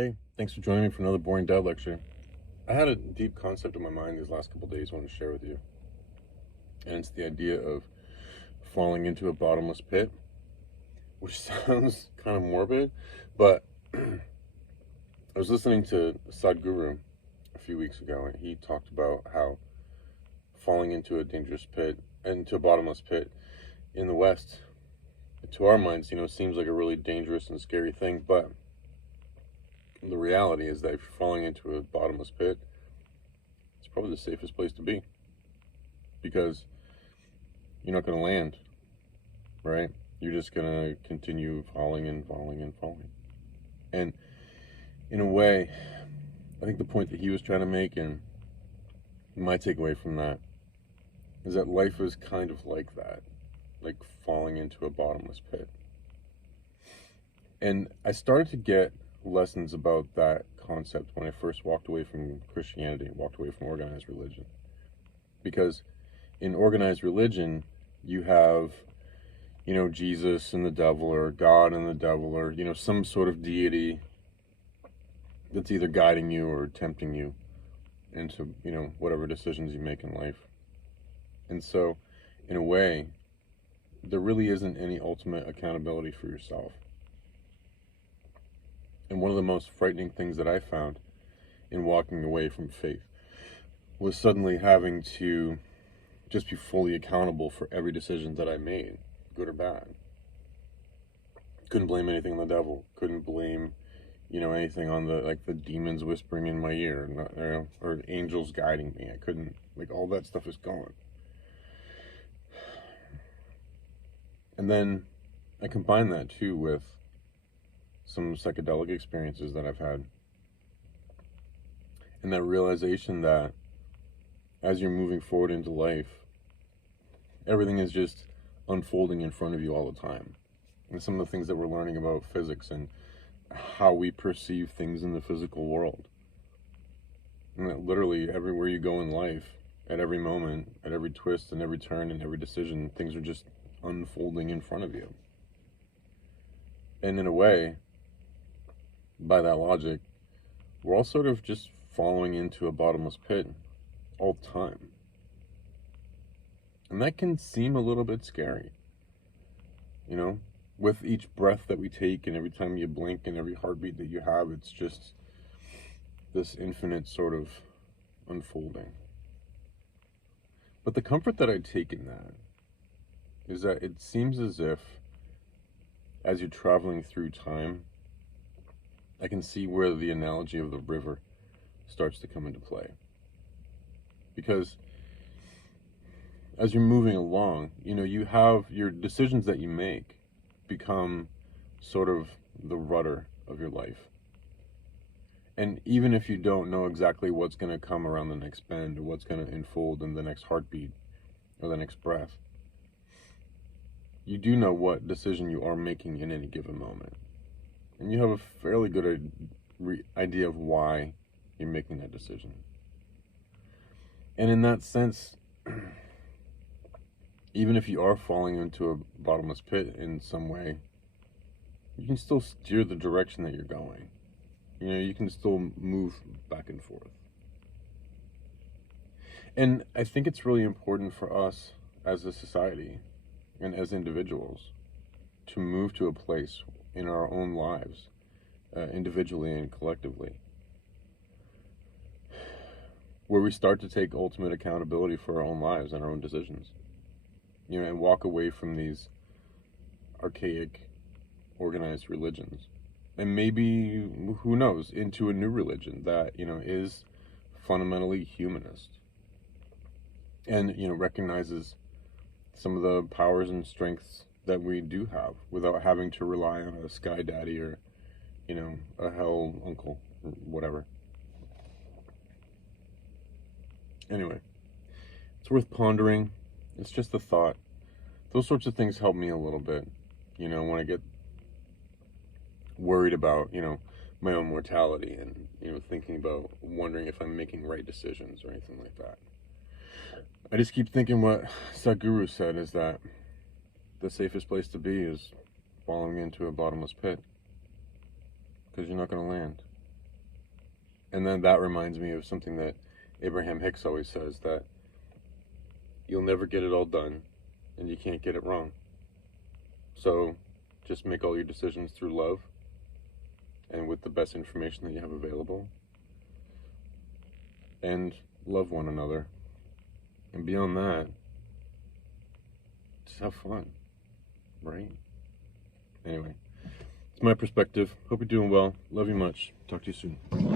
Hey, thanks for joining me for another boring dad lecture. I had a deep concept in my mind these last couple days I want to share with you. And it's the idea of falling into a bottomless pit, which sounds kind of morbid, but I was listening to Sadhguru a few weeks ago, and he talked about how falling into a dangerous pit, into a bottomless pit in the West, to our minds, seems like a really dangerous and scary thing, but the reality is that if you're falling into a bottomless pit, it's probably the safest place to be because you're not going to land, right? You're just going to continue falling and falling and falling. And in a way, I think the point that he was trying to make, and my takeaway from that, is that life is kind of like that, like falling into a bottomless pit. And I started to get lessons about that concept when I first walked away from Christianity, walked away from organized religion. Because in organized religion, you have, Jesus and the devil, or God and the devil, or, some sort of deity that's either guiding you or tempting you into, whatever decisions you make in life. And so, in a way, there really isn't any ultimate accountability for yourself. And one of the most frightening things that I found in walking away from faith was suddenly having to just be fully accountable for every decision that I made, good or bad. Couldn't blame anything on the devil. Couldn't blame, anything on the demons whispering in my ear, or angels guiding me. I couldn't, all that stuff is gone. And then I combine that too with some psychedelic experiences that I've had. And that realization that as you're moving forward into life, everything is just unfolding in front of you all the time. And some of the things that we're learning about physics and how we perceive things in the physical world. And that literally everywhere you go in life, at every moment, at every twist and every turn and every decision, things are just unfolding in front of you. And in a way, by that logic, we're all sort of just falling into a bottomless pit all the time. And that can seem a little bit scary. With each breath that we take and every time you blink and every heartbeat that you have, it's just this infinite sort of unfolding. But the comfort that I take in that is that it seems as if as you're traveling through time, I can see where the analogy of the river starts to come into play. Because as you're moving along, you have your decisions that you make become sort of the rudder of your life. And even if you don't know exactly what's going to come around the next bend or what's going to unfold in the next heartbeat or the next breath, you do know what decision you are making in any given moment. And you have a fairly good idea of why you're making that decision. And in that sense, even if you are falling into a bottomless pit in some way, you can still steer the direction that you're going. You can still move back and forth. And I think it's really important for us as a society and as individuals to move to a place in our own lives, individually and collectively, where we start to take ultimate accountability for our own lives and our own decisions, and walk away from these archaic, organized religions. And maybe, who knows, into a new religion that, is fundamentally humanist and, recognizes some of the powers and strengths that we do have without having to rely on a sky daddy or, a hell uncle or whatever. Anyway, it's worth pondering. It's just a thought. Those sorts of things help me a little bit, when I get worried about, my own mortality and, thinking about wondering if I'm making right decisions or anything like that. I just keep thinking what Sadhguru said is that the safest place to be is falling into a bottomless pit because you're not going to land. And then that reminds me of something that Abraham Hicks always says, that you'll never get it all done and you can't get it wrong. So just make all your decisions through love and with the best information that you have available, and love one another. And beyond that, just have fun, right? Anyway, it's my perspective. Hope you're doing well. Love you much. Talk to you soon.